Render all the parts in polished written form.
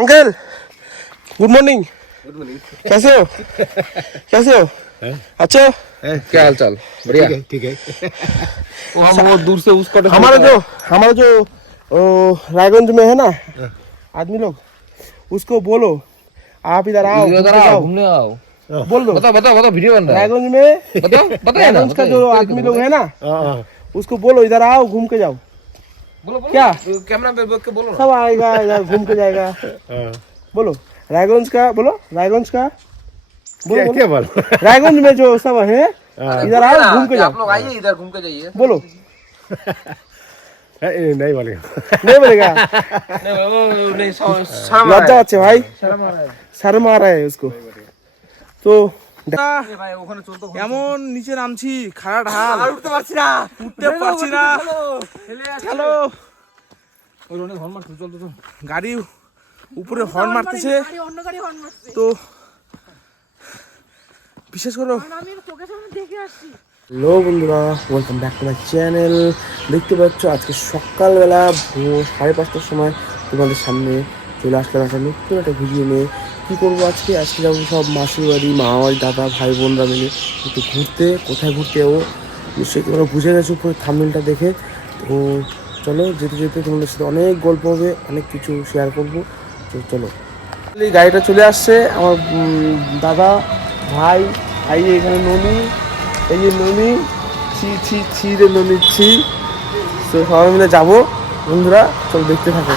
Uncle good morning. कैसे हो? कैसे हो? अच्छा हो? क्या हाल चाल? बढ़िया। ठीक है। वो हम वो दूर से उसका हमारा जो रायगंज में है ना आदमी लोग, उसको बोलो आप इधर आओ, इधर घूम के आओ, जाओ। घूमने आओ। बोल दो बताओ बताओ बताओ, वीडियो बन रहा है। रायगंज में बताओ बताओ ना, रायगंज का जो बताइए, आदमी लोग है ना, हाँ उसको बोलो इधर आओ, घूम के जाओ। बोलो बोलो। क्या? कैमरा पे बोल के बोलो ना। सब आएगा इधर, घूम के जाएगा। हाँ। बोलो रायगंज का, बोलो रायगंज का, बोलो क्या बोलो। बोल? रायगंज में जो सब है इधर आओ, घूम के आप जाओ। लोग आइए इधर, घूम के जाइए। बोलो। नहीं बोलेगा। नहीं बोलेगा? नहीं वो नहीं, शर्म लज्जा আছে भाई, शर्म आ रहा है। शर्म आ रहा है उसको। तो ভাই ওখানে চলতো এমন নিচে নামছি, খাড়া ঢাল, উঠতে পারছি না। চলো ওই অনেক হর্ন মারছে, চল তো। গাড়ি উপরে হর্ন মারতেছে, তো বিশেষ করে হ্যালো বন্ধুরা, welcome back to my channel. দেখতে পাচ্ছ আজকে সকালবেলা ভোর 5:30টার সময় তোমাদের সামনে চলে আসলাম একটা নতুন একটা ভিডিও নিয়ে। কী করবো আজকে যাবো সব মাসির বাড়ি, মামা বাড়ি, দাদা ভাই বোনরা মিলে একটু ঘুরতে। কোথায় ঘুরতে যাবো নিশ্চয়ই তোমরা বুঝে গেছো উপরে থাম্বনেলটা দেখে। তো চলো যেতে যেতে তোমাদের সাথে অনেক গল্প হবে, অনেক কিছু শেয়ার করবো। তো চলো, এই গাড়িটা চলে আসছে, আমার দাদা ভাই, এই যে এখানে ননি, এই যে ননি, ছি রে ননি ছি। তো সবাই মিলে যাবো বন্ধুরা, চলো দেখতে থাকো।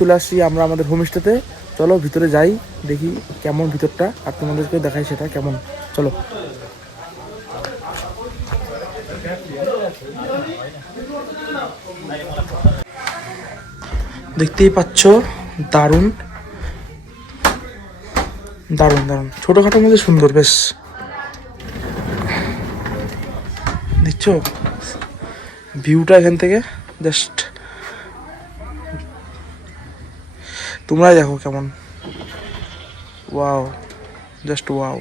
চলে আসছি আমরা আমাদের হোমস্টেতে। চলো ভিতরে যাই, দেখি কেমন ভিতরটা, আর তোমাদেরকে দেখাই সেটা কেমন। চলো। দেখতেই পাচ্ছ দারুণ দারুণ দারুণ, ছোটখাটোর মধ্যে সুন্দর, বেশ দেখছো ভিউটা এখান থেকে, জাস্ট তোমরাই দেখো কেমন। Wow, just wow.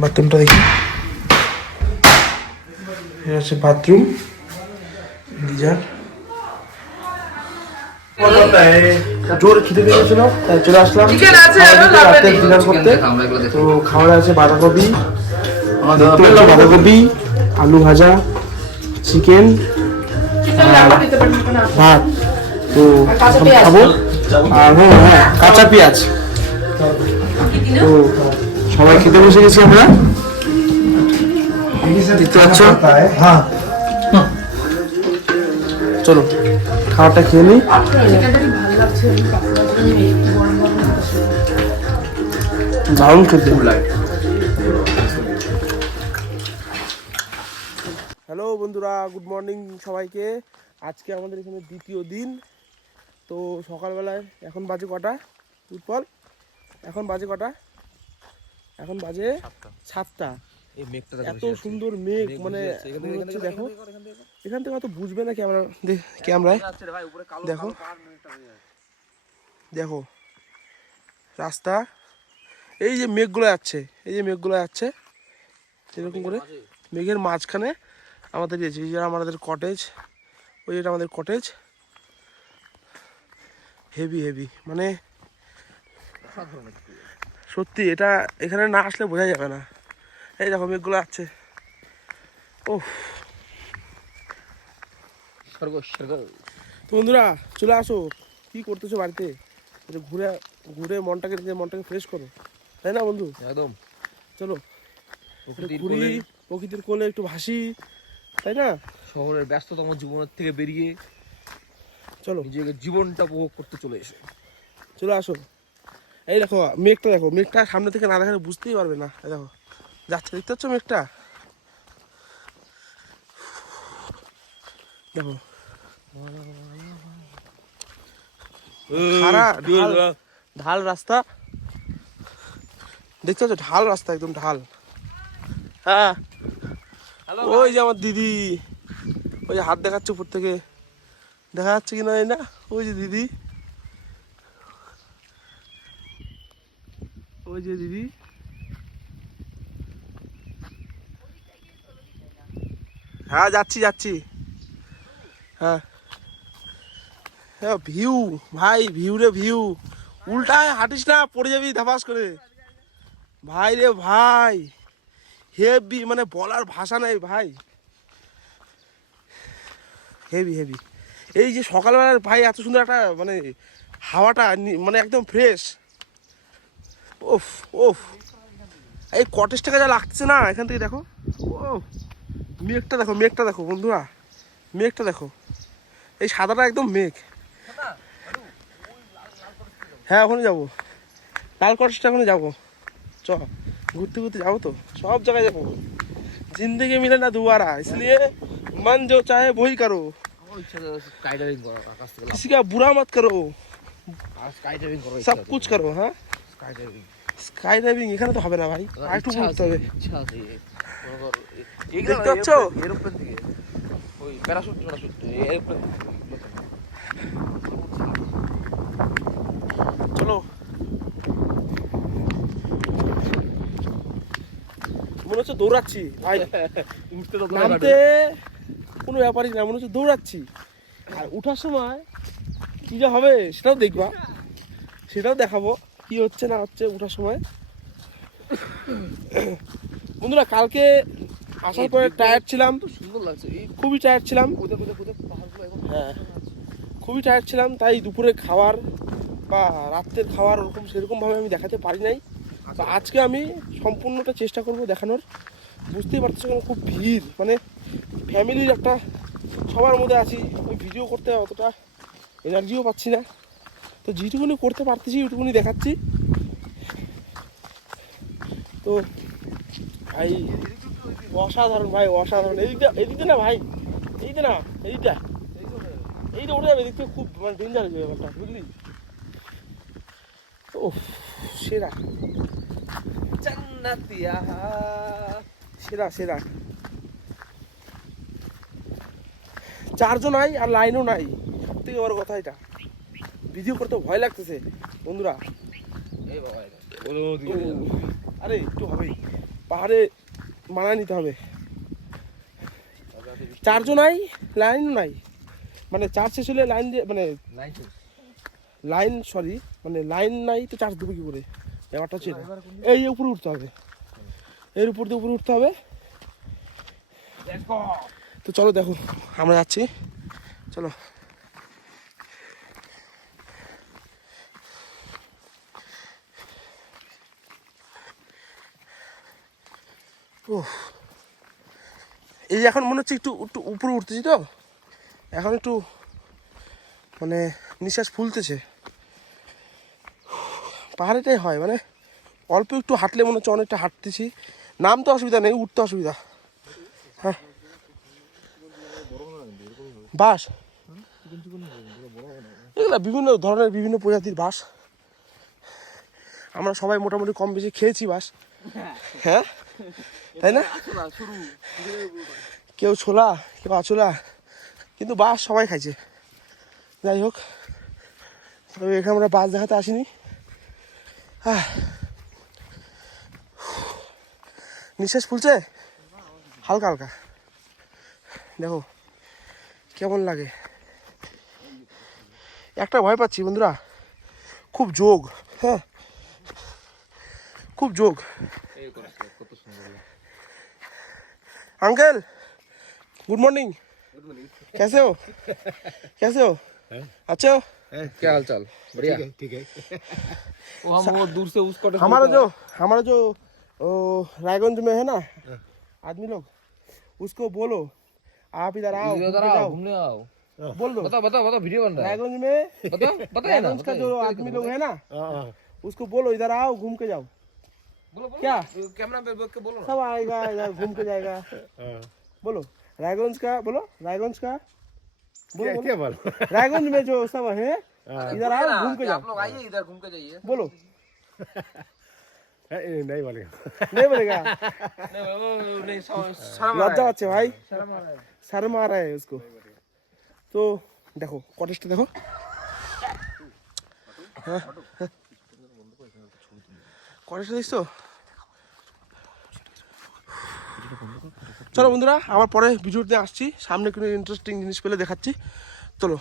বাথরুমটা দেখি, এটা হচ্ছে বাথরুম, গিজার। জোর খিদে পেয়ে গেছিল তাই চলে আসলাম রাতে ডিনার করতে। তো খাবার আছে বাঁধাকপি, বাঁধাকপি, আলু ভাজা, চিকেন, ভাত। তো খাবো, আর হ্যাঁ কাঁচা পেঁয়াজ। তো সবাই খেতে বসে গেছি আমরা, দেখতে পাচ্ছ। চলো খাবারটা খেয়ে নিই। দারুণ খেতে। হ্যালো বন্ধুরা, গুড মর্নিং সবাইকে। আজকে আমাদের এখানে দ্বিতীয় দিন। তো সকালবেলায় এখন বাজে কটা উৎপল? এখন বাজে কটা? এখন বাজে 7টা। এত সুন্দর মেঘ, মানে হচ্ছে দেখো এখান থেকে অত বুঝবে না ক্যামেরায়। দেখো দেখো রাস্তা, এই যে মেঘগুলো যাচ্ছে, এই যে মেঘগুলো যাচ্ছে এরকম করে মেঘের মাঝখানে আমাদের এই যে আমাদের কটেজ, ওই এটা আমাদের কটেজ। হেভি হেভি, মানে সত্যি এটা এখানে না আসলে বোঝা যাবে না। এই দেখো মেঘগুলো আসছে। ও তো বন্ধুরা চলে আসো, কি করতেছো বাড়িতে? ঘুরে ঘুরে মনটাকে ফ্রেশ করো, তাই না বন্ধু? একদম। চলো ঘুরি, প্রকৃতির কোলে একটু ভাসি, তাই না? শহরের ব্যস্ততম জীবনের থেকে বেরিয়ে চলো নিজেকে জীবনটা উপভোগ করতে চলে এসো, চলে আসো। এই দেখো মেঘটা, দেখো মেঘটা সামনে থেকে না দেখালে বুঝতেই পারবে না। দেখো যাচ্ছে, দেখতে পাচ্ছ মেঘটা? দেখো ঢাল রাস্তা, দেখতে পাচ্ছ ঢাল রাস্তা, একদম ঢাল। হ্যাঁ ওই যে আমার দিদি, ওই যে হাত দেখাচ্ছে উপর থেকে, দেখা যাচ্ছে কিনা না, ওই যে দিদি, ওই যে দিদি। হ্যাঁ যাচ্ছি যাচ্ছি। হ্যাঁ হ্যাঁ ভিউ ভাই, ভিউ রে ভিউ। উল্টায় হাঁটিস না, পড়ে যাবি ধাপাস করে। ভাই রে ভাই, হেভি, মানে বলার ভাষা নাই ভাই, হেভি হেভি। এই যে সকালবেলার ভাই এত সুন্দর একটা মানে হাওয়াটা মানে একদম ফ্রেশ। ওফ ওফ, এই কটেজটাকে যা লাগছে না এখান থেকে, দেখো ও মেঘটা দেখো, মেঘটা দেখো বন্ধুরা, মেঘটা দেখো, এই সাদাটা একদম মেঘ। হ্যাঁ ওখানে যাবো, লাল কটেজটা ওখানে যাবো, চ ঘুরতে ঘুরতে যাবো তো, সব জায়গায় যাবো। जिंदगी मिले ना दोबारा, इसलिए मन जो चाहे वही करो, किसी का बुरा मत करो, सब कुछ करो। हाँ স্কাই ডাইভিং এখানে তো হবে না ভাই, আরেকটু ঘুরতে হবে। দেখতে পাচ্ছ এরোপ্লেন থেকে ওই প্যারাশুট এরোপ্লেন। চলো, মনে হচ্ছে দৌড়াচ্ছি ভাই, নামতে কোনো ব্যাপারই না, মনে হচ্ছে দৌড়াচ্ছি। আর উঠার সময় কি যা হবে সেটাও দেখবা, সেটাও দেখাবো কি হচ্ছে না হচ্ছে উঠার সময়। বন্ধুরা কালকে আসার পরে টায়ার্ড ছিলাম, সুন্দর লাগছে, খুবই টায়ার্ড ছিলাম। হ্যাঁ খুবই টায়ার্ড ছিলাম, তাই দুপুরে খাওয়ার বা রাত্রের খাওয়ার ওরকম সেরকমভাবে আমি দেখাতে পারি নাই। তো আজকে আমি সম্পূর্ণটা চেষ্টা করব দেখানোর। বুঝতেই পারতেছো কেন খুব ভিড়, মানে ফ্যামিলির একটা সবার মধ্যে আছি, ওই ভিডিও করতে অতটা এনার্জিও পাচ্ছি না। তো যেটুকুনি করতে পারতেছি ওইটুকুনি দেখাচ্ছি। তো ভাই অসাধারণ ভাই, অসাধারণ। এদিকটা না ভাই, এইদিকে না, এইটা এইটা উঠে যাবে, এদিক থেকে খুব মানে ডেঞ্জার হয়ে যাবে ব্যাপারটা, বুঝলি? ও সেরা জান্নাতিয়া, সেরা সেরা। চার্জও নাই আর লাইনও নাই, সত্যি বড় কথা। এটা ভিডিও করতে ভয় লাগতেছে বন্ধুরা। এই বাবা আরে একটু হবেই, পাহাড়ে মানায় নিতে হবে। চার্জও নাই, লাইনও নাই, মানে চার্জ শেষ হলে লাইন দিয়ে, মানে লাইন সরি, মানে লাইন নাই তো চার্জ দেবো কি করে, ব্যাপারটা হচ্ছে এটা। এই উপরে উঠতে হবে, এর উপর দিয়ে উপরে উঠতে হবে। তো চলো দেখো আমরা যাচ্ছি, চলো। ও এই এখন মনে হচ্ছে একটু একটু উপরে উঠতেছি তো, এখন একটু মানে নিঃশ্বাস ফুলতেছে। পাহাড়েটাই হয়, মানে অল্প একটু হাঁটলে মনে হচ্ছে অনেকটা হাঁটতেছি। নামতে অসুবিধা নেই, উঠতে অসুবিধা। হ্যাঁ বাস, এগুলো বিভিন্ন ধরনের বিভিন্ন প্রজাতির বাস, আমরা সবাই মোটামুটি কম বেশি খেয়েছি বাস। হ্যাঁ তাই না, কেউ ছোলা কেউ আছোলা, কিন্তু বাস সবাই খাইছে। যাই হোক, তবে এখানে আমরা বাস দেখাতে আসিনি। নিঃশ্বাস ফুলছে হালকা হালকা, দেখো কেমন লাগে। একটা ভয় পাচ্ছি বন্ধুরা, খুব যোগ, হ্যাঁ খুব যোগ। अंकल गुड मॉर्निंग, कैसे हो, कैसे हो? अच्छे हो? क्या हाल चाल? बढ़िया, ठीक है। वो हम वो दूर से उसको हमारा जो रायगंज में है ना आदमी लोग, उसको बोलो आप इधर आओ, घूमने आओ, बोल दो। बताओ बताओ बताओ, वीडियो बन रहा है। रायगंज में बताओ बताइए ना, रायगंज का जो आदमी लोग है ना, उसको बोलो इधर आओ घूम के जाओ। बोलो बोलो, क्या कैमरा पे बोल के बोलो ना। सब आएगा इधर घूम के जाएगा। बोलो रायगंज का, बोलो रायगंज का, बोलो क्या बोलो, रायगंज में जो सब है इधर आओ घूम के जाओ। आप लोग आइए इधर घूम के जाइए, बोलो नहीं बोलेगा नहीं बोलेगा नहीं शर्म लज्जा पाচ্ছে ভাই शर्म आ रहा है उसको तो देखो কটেজটা দেখো কটেজটা দেখছো চলো বন্ধুরা আবার পরে ভিডিওতে আসছি সামনে কোনো ইন্টারেস্টিং জিনিস পেলে দেখাচ্ছি চলো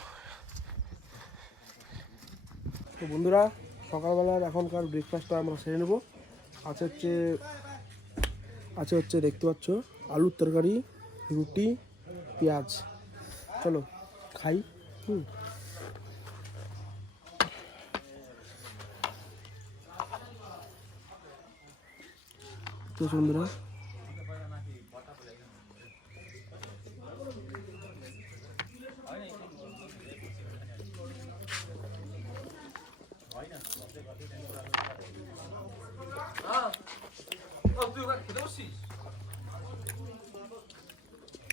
তো বন্ধুরা সকালবেলার এখনকার ব্রেকফাস্টটা আমরা সেরে নেবো আছে হচ্ছে দেখতে পাচ্ছ আলুর তরকারি রুটি পেঁয়াজ চলো খাই তো বন্ধুরা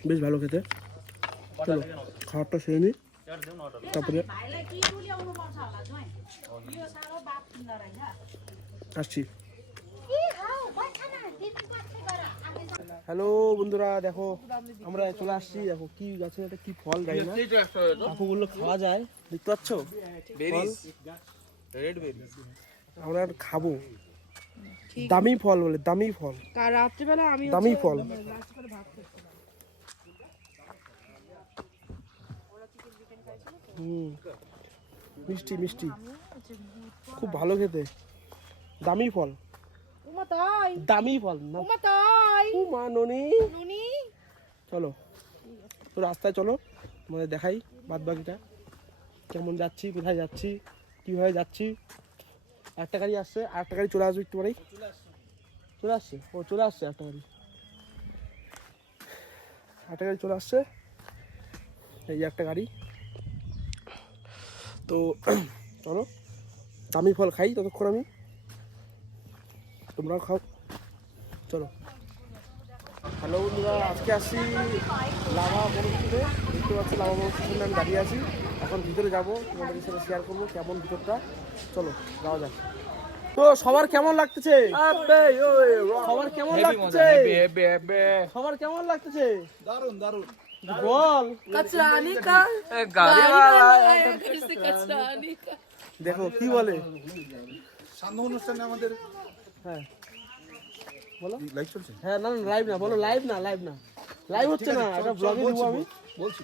বেশ ভালো খেতে চলো খাবারটা সেরে নিই তারপরে আসছি হ্যালো বন্ধুরা দেখো আমরা চলে আসছি দেখো কি গাছে একটা কি ফল গাই না কাকু বললো খাওয়া যায় দেখতে পাচ্ছ রেড বেরি আমরা খাবো দামি ফল বলে দামি ফল রাত্রিবেলা আমি দামি ফল মিষ্টি মিষ্টি খুব ভালো খেতে দামি ফল দামি ফল না মা ননি চলো তো রাস্তায় চলো তোমাদের দেখাই বাদ বাকিটা কেমন যাচ্ছি কোথায় যাচ্ছি কীভাবে যাচ্ছি একটা গাড়ি আসছে আর একটা গাড়ি চলে আসবে একটু পরেই চলে আসছে চলে আসছে একটা গাড়ি চলে আসছে এই একটা গাড়ি তো চলো দামি ফল খাই ততক্ষণ আমি তোমরাও খাও চলো হ্যালো বন্ধুরা আজকে আসছি লাভা মনস্টিতে দেখতে পাচ্ছি লাভা মনস্টির সামনে আমি দাঁড়িয়ে আছি এখন ভিতরে যাবো তোমাদের সাথে শেয়ার করবো কেমন ভিতরটা চলো যাওয়া যাক তো সবার কেমন লাগতেছে সবার কেমন লাগতেছে সবার কেমন লাগতেছে দারুন দারুন বল দেখো কি বলে সান্ধ্য অনুষ্ঠানে আমাদের হ্যাঁ বলো লাইভ চলছে হ্যাঁ না লাইভ না বলো লাইভ না লাইভ হচ্ছে না এটা ব্লগে দেবো আমি বলছি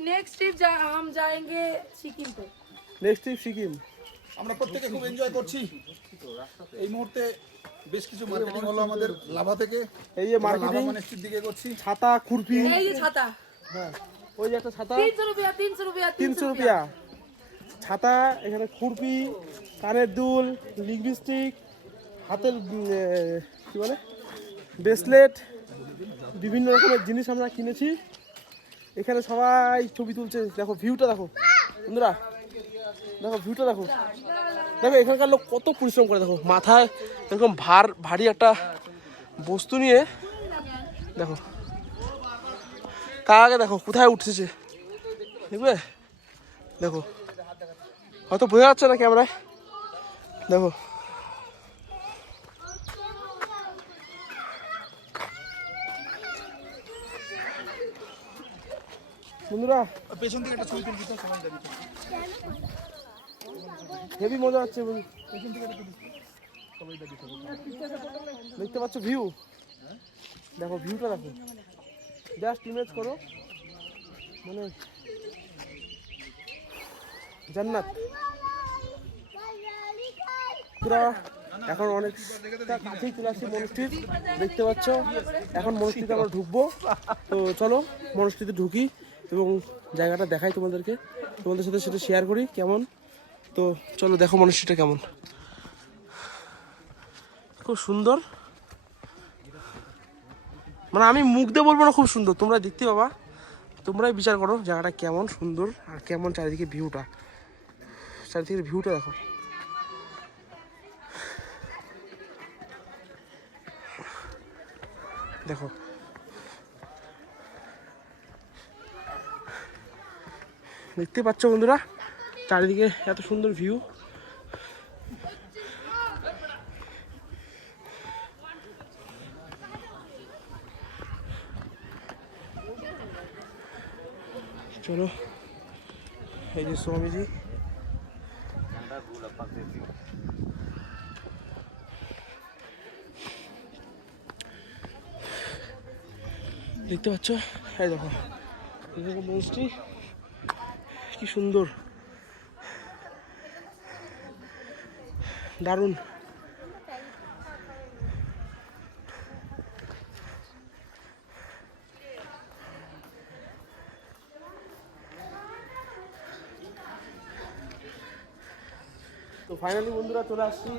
नेक्स्ट ट्रिप हम जाएंगे सिक्किम पे নেক্সট ট্রিপ সিকিম আমরা প্রত্যেকে খুব এনজয় করছি এই মুহূর্তে বেশ কিছু মার্কেটিং হলো আমাদের লাভা থেকে এই যে মার্কেটিং মানেস্টির দিকে করছি ছাতা খুরপি ये छाता হ্যাঁ ওই যে একটা ছাতা 300 रुपया 300 রুপিয়া ছাতা এখানে খুরপি কানের দুল লিপস্টিক হাতের কি বলে ব্রেসলেট বিভিন্ন রকমের জিনিস আমরা কিনেছি এখানে সবাই ছবি তুলছে দেখো ভিউটা দেখো বন্ধুরা দেখো ভিউটা দেখো দেখো এখানকার লোক কত পরিশ্রম করে দেখো মাথায় এরকম ভারী একটা বস্তু নিয়ে দেখো তার আগে দেখো কোথায় উঠতেছে দেখবে দেখো হয়তো বোঝা যাচ্ছে না ক্যামেরায় দেখো বন্ধুরা পেছন থেকে একটা ছবি তুলছি তো সবাই দাঁড়িয়ে হেভি মজা হচ্ছে দেখতে পাচ্ছ ভিউ দেখো ভিউটা দেখো জাস্ট ইমেজ করো মানে জান্নাত পুরা এখন অনেকটা কাছেই চলে আসছি মনস্টির দেখতে পাচ্ছ এখন মনস্টিতে আমরা ঢুকবো তো চলো মনস্টিতে ঢুকি এবং জায়গাটা দেখাই তোমাদের সাথে সেটা শেয়ার করি কেমন তো চলো দেখো মনস্টিটা কেমন খুব সুন্দর মানে আমি মুখ দিয়ে বলবো না খুব সুন্দর তোমরা দেখতে পাবা তোমরাই বিচার করো জায়গাটা কেমন সুন্দর আর কেমন চারিদিকে ভিউটা দেখো দেখো দেখতে পাচ্ছ বন্ধুরা চারিদিকে এত সুন্দর ভিউ চলো, এই যে স্বামীজি। দেখতে পাচ্ছ, এই দেখো মসজিদ কি সুন্দর, দারুণ। তো ফাইনালি বন্ধুরা চলে আসছি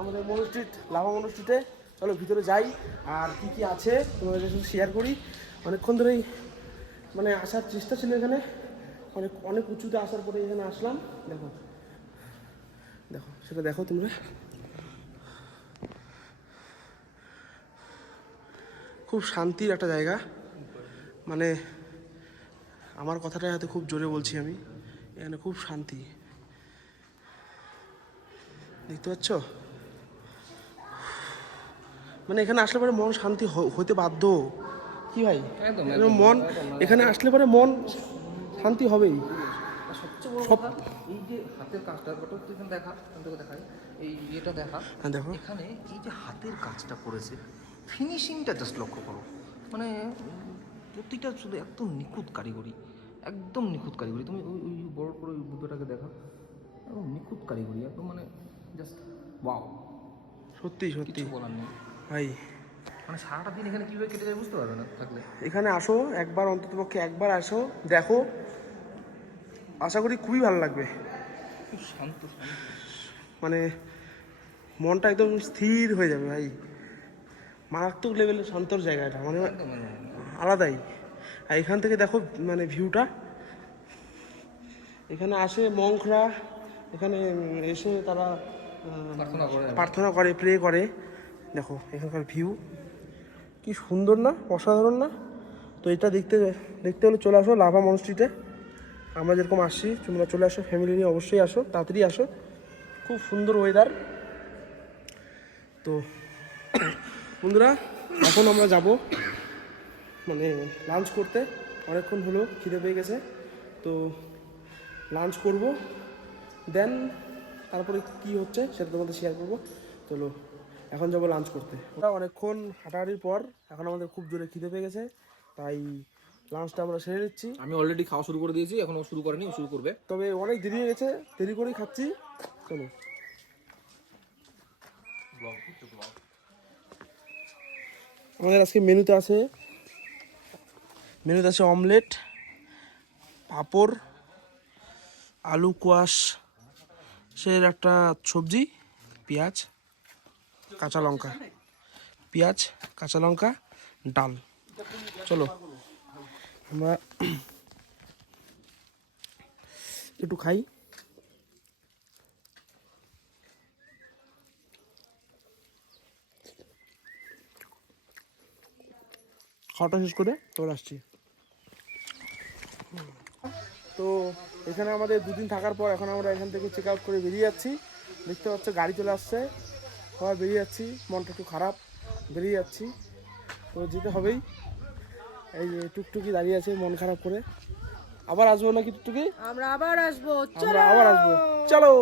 আমাদের মনুষ্ঠিত লাভা মনুষ্ঠিতে। চলো ভিতরে যাই, আর কি কি আছে তোমাদের সাথে শেয়ার করি। অনেকক্ষণ ধরেই মানে আসার চেষ্টা ছিল এখানে, অনেক উঁচুতে আসার পরে এখানে আসলাম। দেখো দেখো, সেটা দেখো তোমরা। খুব শান্তির একটা জায়গা, মানে আমার কথাটা হয়তো খুব জোরে বলছি আমি, এখানে খুব শান্তি, দেখতে পাচ্ছ। মানে এখানে আসলে পরে মন শান্তি হতে বাধ্য, কি ভাই? মন এখানে আসলে পরে মন শান্তি হবেই। সবচেয়ে বড় কথা এই যে হাতের কাজটা, ওটা তুই এখানে দেখা, তোকে দেখাই, এই এটা দেখা। হ্যাঁ দেখো, এখানে এই যে হাতের কাজটা করেছে, ফিনিশিংটা জাস্ট লক্ষ্য করো, মানে প্রতিটা শুধু একদম নিখুঁত কারিগরি, একদম নিখুঁত কারিগরি। তুমি ওই ওই বড় করে ওই বুদ্ধটাকে দেখা, একদম নিখুঁত কারিগরি, একদম মানে জাস্ট ওয়াও। সত্যি সত্যি কিছু বলার নেই ভাই। মানে সারাটা দিন এখানে কীভাবে কেটে যায় বুঝতে পারবে না থাকলে। এখানে আসো একবার, অন্ততপক্ষে একবার আসো, দেখো, আশা করি খুবই ভালো লাগবে। খুব শান্ত শান্ত, মানে মনটা একদম স্থির হয়ে যাবে ভাই, মারাত্মক লেভেলের শান্তর জায়গাটা, মানে একদম আলাদাই। আর এখান থেকে দেখো মানে ভিউটা, এখানে আসে মঙ্করা, এখানে এসে তারা প্রার্থনা করে, প্রে করে। দেখো এখানকার ভিউ কি সুন্দর না, অসাধারণ না? তো এটা দেখতে হলে চলে আসো লাভা মনস্ট্রিটে। আমরা যেরকম আসছি তোমরা চলে আসো, ফ্যামিলি নিয়ে অবশ্যই আসো, তাড়াতাড়ি আসো। খুব সুন্দর ওয়েদার। তো বন্ধুরা এখন আমরা যাব মানে লাঞ্চ করতে, অনেকক্ষণ হলো খিদে পেয়ে গেছে। তো লাঞ্চ করব, দেন তারপরে কি হচ্ছে সেটা তোমাদের শেয়ার করবো। চলো এখন যাবো লাঞ্চ করতে। ওরা অনেকক্ষণ হাঁটাহাঁটির পর এখন আমাদের খুব জোরে খিদে পেয়ে গেছে, তাই লাঞ্চটা আমরা সেরে নিচ্ছি। আমি অলরেডি খাওয়া শুরু করে দিয়েছি, এখনো শুরু করেনি, ও শুরু করবে। তবে অনেক দেরি হয়ে গেছে, দেরি করেই খাচ্ছি। চলো, আমাদের আজকে মেনুতে আছে অমলেট, পাঁপড়, আলু কোয়াশ, সের একটা সবজি, পেঁয়াজ কাঁচা লঙ্কা, ডাল। চলো আমরা একটু খাই। খাওয়াটা শেষ করে এবার আসছি। তো এখানে আমাদের দুদিন থাকার পর এখন আমরা এখান থেকে চেক আউট করে বেরিয়ে যাচ্ছি। দেখতে পাচ্ছ গাড়ি চলে আসছে, সবাই বেরিয়ে যাচ্ছি, মনটা একটু খারাপ, বেরিয়ে যাচ্ছি। তো যেতে হবেই। এই যে টুকটুকি দাঁড়িয়ে আছে মন খারাপ করে, আবার আসবো নাকি টুকটুকি? আমরা আবার আসবো, চলো।